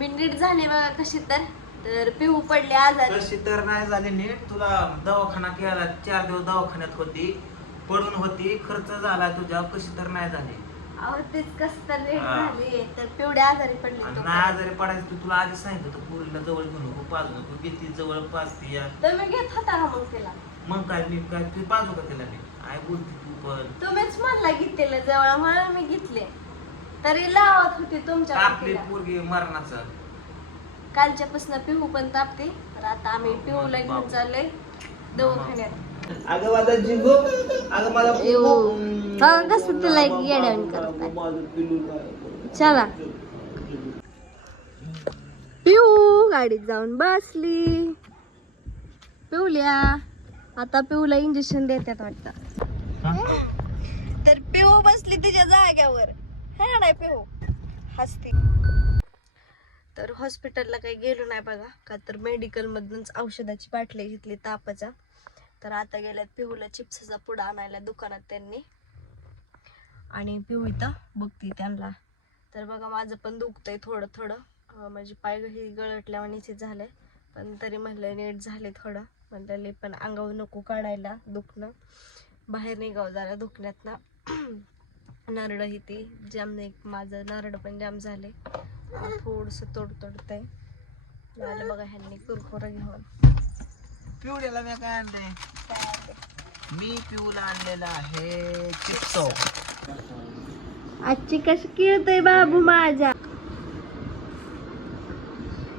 मी नीट झाले बघा कशी तर. तर पिहू पडले आजारी. तशी तर नाही झाली नीट. तुला दवाखाना केला चार दिवस दवाखान्यात होती पडून होती खर्च झाला तुझ्या कशी तर नाही झाली. अहो तेच कस तर नीट हा. झाले. तर पिवडे आजारी पडले आणि तो नाही आजारी पडायचं तू तुला आधी सांगितलं होतं पोरीला जवळ घेऊ नको पाच नको किती जवळ पाच पिया तुम्ही घेत होता का मग तिला? मग काय मी काय तू पाच का तिला मी काय बोलते तू पण. तुम्हीच म्हणला घेतलेलं जवळ म्हणून मी घेतले. तरी लावत होते तुमच्या आपली वाटीला. पोरगी मरणाचं. कालच्यापासून पिहू पण तापते. तर आता आम्ही पिहूला घेऊन चाललोय दवाखान्यात. अगं माझा जिंगो माझा कसं तुला एक येड्यावानी करताय. चला. पिऊ गाडीत जाऊन बसली. पिऊल्या आता पिऊला इंजेक्शन देतात वाटतं. तर पिऊ बसली तिच्या जाग्यावर. है पिऊ? हसती. तर हॉस्पिटलला काही गेलो नाही बघा. का तर मेडिकल मधूनच औषधाची बाटली घेतली तापाचा. तर आता गेल्यात पिहूला चिप्सचा पुडा आणायला दुकानात त्यांनी. आणि पिहू इथं बघती त्यांना. तर बघा माझं पण दुखतंय थोडं थोडं माझी पाय हे गळटल्यावानीचे झाले. पण तरी म्हणलं नीट झाले थोडं. म्हणलं पण अंगावर नको काढायला दुखणं. बाहेर निघावं झालं दुखण्यात ना नरड ही ती. जाम नाही माझं नरड पण जाम झाले. थोडस तोड तोडतंय. झालं बघा ह्यांनी कुरकुरा घेऊन. पिवड्याला मी काय आणलंय? मी पिऊला आणलेला आहे चिप्सो आजची कशी खेळतय बाबू माझ्या?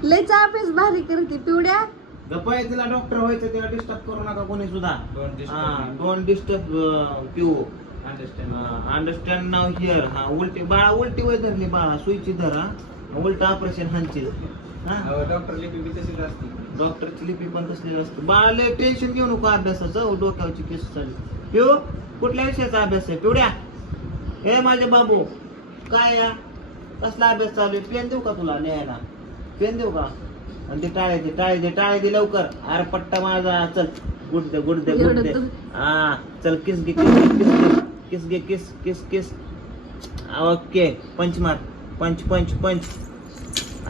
लयच अभ्यास भारी करते पिवड्या गप्पा तिला डॉक्टर व्हायचं तिला डिस्टर्ब करू नका कोणी सुद्धा. डोंट डिस्टर्ब पिऊ. अंडरस्टँड नाव हिअर हा उलटी बाळा उलटी वय धरली बाळा सुईची धर हा. उलट ऑपरेशन हांची हा? डॉक्टर लिपी बी तशीच असते. डॉक्टरची लिपी पण तसलीच असते. बाळाला टेन्शन घेऊ नको अभ्यासाचं. हो, डोक्यावरची केस चालली. पिऊ कुठल्या विषयाचा अभ्यास आहे? पिवड्या. हे माझे बाबू काय या? कसला अभ्यास चालू आहे? पेन देऊ का तुला लिहायला पेन देऊ का? आणि ते टाळे दे टाळे दे टाळे दे लवकर. अरे पट्टा माझा. चल गुड दे गुड दे गुड दे. हा चल किस घे किस घे, किस घे किस किस किस? ओके पंच मार। पंच पंच पंच।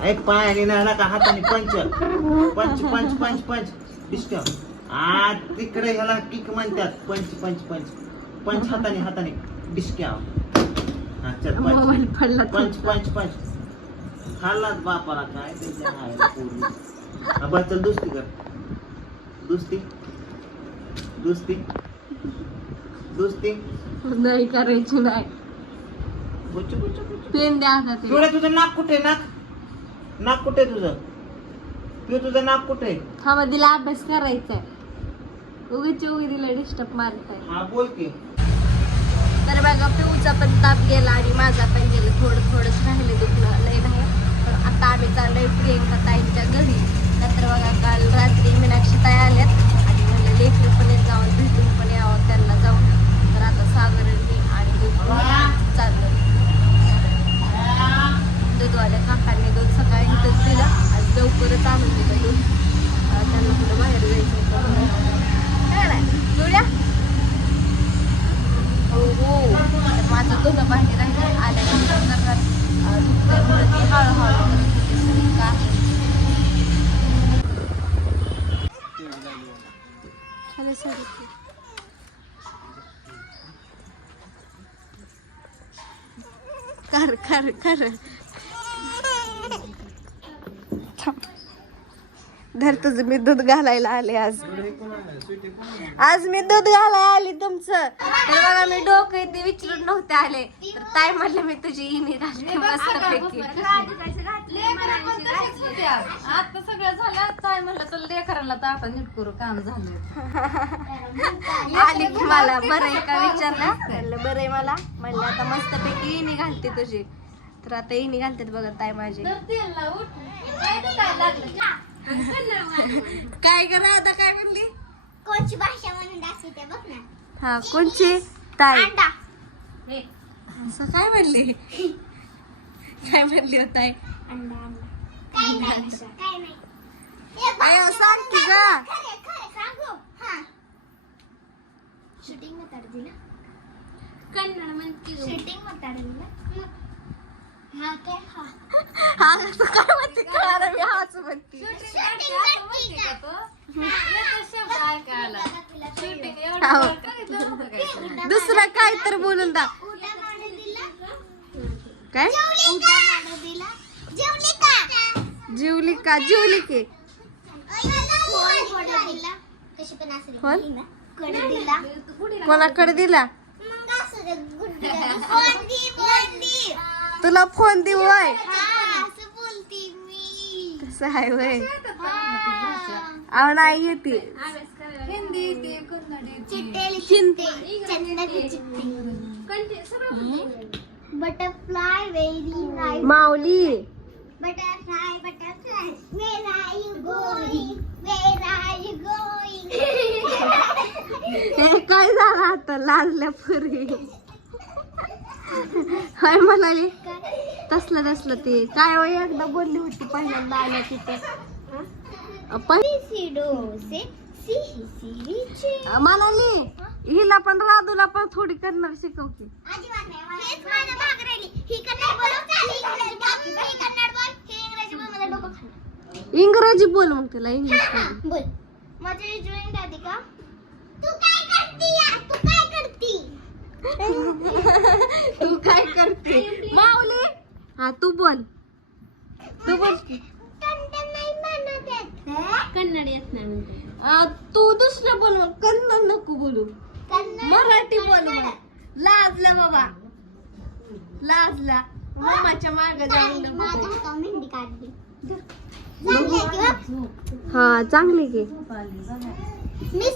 एक पायाने नाही का हाताने पंच. पंच पंच पंच पंच. डिस्टर्ब आ तिकडे ह्याला किक म्हणतात. पंच पंच पंच. पंच हाताने हाताने. डिस्क्या हा चल मोबाईल पंच पडला पंच पंच पंच. खाल्लाच बापाला काय त्याच्या चल दुसरी कर. दुसरी दुसरी दुसरी नाही करायची नाही. बुच्चू बुच्चू बुच्चू. पेन द्या आता ते. पिवळ्या तुझं नाक कुठे नाक? नाक कुठे तुझं? पिऊ तुझं नाक कुठे हा मग तिला अभ्यास करायचा आहे. उगीच उगी तिला डिस्टर्ब मारताय. हा बोल की. तर बघा पिऊचा पण ताप गेला आणि माझा पण गेला. थोडं थोडंच राहिले दुखणं. लय नाही. तर आता आम्ही चाललोय प्रियंका ताईंच्या घरी. नंतर बघा काल रात्री मीनाक्षी ताई आल्यात. आणि म्हणलं लेकरं पण येत जाऊन भेटून पण यावं त्यांना जाऊन तर सागर आणि दूध चाललोय दूधवाल्या काकांनी दूध सकाळी इथंच दिलं आणि लवकरच आणून दिलं दूध. त्यांना कुठं बाहेर जायचं होतं म्हणून. हो हो. तर माझं दोन बाहेर राहिले आल्यानंतर ती हळूहळू करत होती सगळी खाली कर कर कर. धर तुझं मी दूध घालायला आले आज. आज मी दूध घालायला आली तुमचं. तर बघा मी डोकं इथे विचारून नव्हते आले. तर ताई म्हणलं मी तुझी इनी घालते. मस्तपैकी. आता सगळं झालं काय म्हणलं तर लेकरांना तर आता नीट करू काम झालं आली की मला बरं आहे का विचारलं म्हणलं बरं आहे मला. म्हणलं आता मस्तपैकी इनी घालते तुझी. तर आता इनी घालते बघा ताई माझी. काय करा आता काय म्हणली? कोणची भाषा म्हणून दाखवते बघ ना. हा कोणची? ताई. असं काय म्हणली? काय म्हणली हो अंडा काय हे सांग हा. शूटिंग हा हा. हा म्हणते? कळालं मी हाच म्हणते. हो. दुसरं काय तर बोलून दा उड्या मारून दिला. काय? जिवली का जिवली की कोणाकडे दिला? तुला फोन देऊ वय. हा कसं आहे वय. अहो नाही येते. Butterfly Mauli. Butterfly butterfly where are you going where are you going हे काय झालं आता? लाजल्या पुरी. काय म्हणाली? तसलं तसलं ते. काय वय एकदा बोलली होती पहिल्यांदा आल्या तिथे. से म्हणाली हिला पण राधूला पण थोडी करणार शिकव की इंग्रजी बोल मग तिला इंग्लिश बोल. माझी जॉईन दादी का? तू काय करती तू काय करती? तू काय करते? माऊली? हा तू बोल. तू बोल. कन्नड येत नाही आ, तू दुसरं बोल मग. कन्नड नको बोलू. कन्नड मराठी बोल लाजला बाबा. लाजला. मम्माच्या मागे जाऊन मेहंदी काढली? हा चांगली की. मी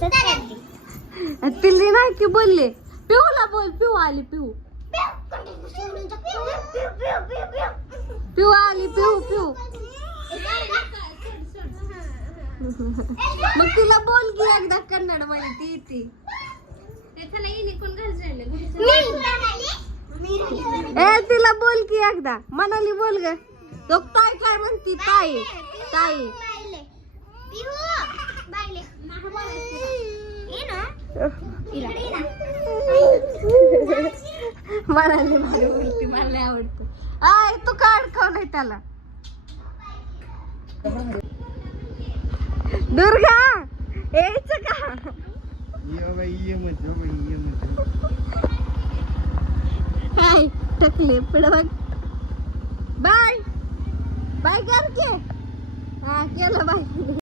तिल्ली नाही की बोलले? पिऊला बोल पिऊ आली पिऊ. पिऊ आली पिऊ पिऊ. मग तिला बोल की एकदा कन्नडमध्ये ती. येते ए तिला बोल की एकदा. मनाली बोल ग. तो ताई काय म्हणती ताई? ताई. मला बोलती मला आवडतं. आय तू का अडकवलंय त्याला? दुर्गा यायचं का? हाय टकले पुढं बाय. बाय कर के हा केलं बाय